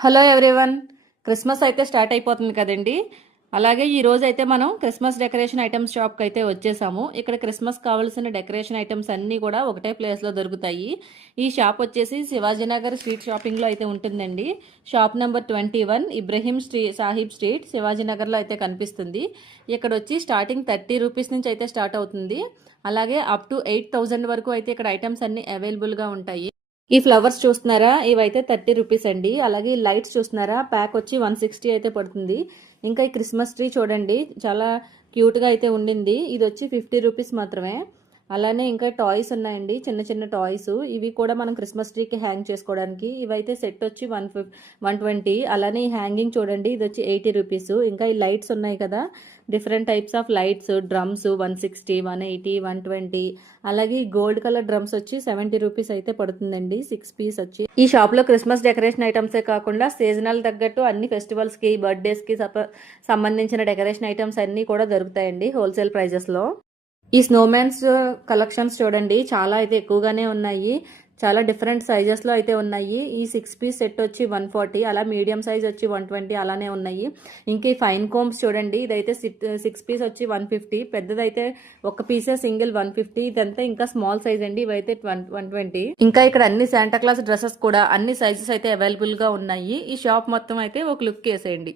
Hello everyone. Christmas అయితే start అయిపోతుంది కదండి. అలాగే ఈ రోజు అయితే మనం క్రిస్మస్ డెకరేషన్ ఐటమ్స్ షాప్కి అయితే వచ్చేసాము. ఇక్కడ క్రిస్మస్ కావాల్సిన డెకరేషన్ ఐటమ్స్ అన్నీ కూడా ఒకటే ప్లేస్లో దొరుకుతాయి. ఈ షాప్ వచ్చేసి శివాజీనగర్ స్ట్రీట్ షాపింగ్లో అయితే ఉంటుందండి. Shop number 21 Ibrahim Sahib street శివాజీనగర్లో అయితే కనిపిస్తుంది. ఇక్కడ వచ్చి స్టార్టింగ్ 30 రూపీస్ నుంచి అయితే స్టార్ట్ అవుతుంది. అలాగే అప్ టు 8,000 వరకు అయితే ఇక్కడ ఐటమ్స్ అన్ని అవైలబుల్గా ఉంటాయి. ఈ ఫ్లవర్స్ చూస్తున్నారా, ఇవైతే 30 రూపీస్ అండి. అలాగే లైట్స్ చూస్తున్నారా, ప్యాక్ వచ్చి 160 అయితే పడుతుంది. ఇంకా ఈ క్రిస్మస్ ట్రీ చూడండి, చాలా క్యూట్గా అయితే ఉండింది. ఇది వచ్చి 50 రూపీస్ మాత్రమే. అలానే ఇంకా టాయ్స్ ఉన్నాయండి, చిన్న చిన్న టాయ్స్. ఇవి కూడా మనం క్రిస్మస్ ట్రీకి హ్యాంగ్ చేసుకోవడానికి. ఇవైతే సెట్ వచ్చి 120. అలానే ఈ హ్యాంగింగ్ చూడండి, ఇది వచ్చి 80 రూపీస్. ఇంకా ఈ లైట్స్ ఉన్నాయి కదా, different types of lights, drums 160, 180, 120. అలాగే గోల్డ్ కలర్ డ్రమ్స్ వచ్చి 70 రూపీస్ అయితే పడుతుందండి, 6 పీస్ వచ్చి. ఈ షాప్ లో క్రిస్మస్ డెకరేషన్ ఐటమ్సే కాకుండా సీజనల్ తగ్గట్టు అన్ని ఫెస్టివల్స్ కి, బర్త్డేస్ కి సంబంధించిన డెకరేషన్ ఐటమ్స్ అన్ని కూడా దొరుకుతాయండి హోల్సేల్ ప్రైజెస్ లో. ఈ స్నోమ్యాన్స్ కలెక్షన్స్ చూడండి, చాలా అయితే ఎక్కువగానే ఉన్నాయి. చాలా డిఫరెంట్ సైజెస్లో అయితే ఉన్నాయి. ఈ 6 పీస్ సెట్ వచ్చి 140, అలా మీడియం సైజ్ వచ్చి 120 అలానే ఉన్నాయి. ఇంకా ఈ ఫైన్ కోమ్స్ చూడండి, ఇదైతే 6 పీస్ వచ్చి 150, పెద్దదైతే ఒక పీసే సింగిల్ 150. ఇదంతా ఇంకా స్మాల్ సైజ్ అండి, ఇవైతే 120. ఇంకా ఇక్కడ అన్ని శాంటా క్లాస్ డ్రెస్సెస్ కూడా అన్ని సైజెస్ అయితే అవైలబుల్గా ఉన్నాయి. ఈ షాప్ మొత్తం అయితే ఒక లుక్ వేసేయండి.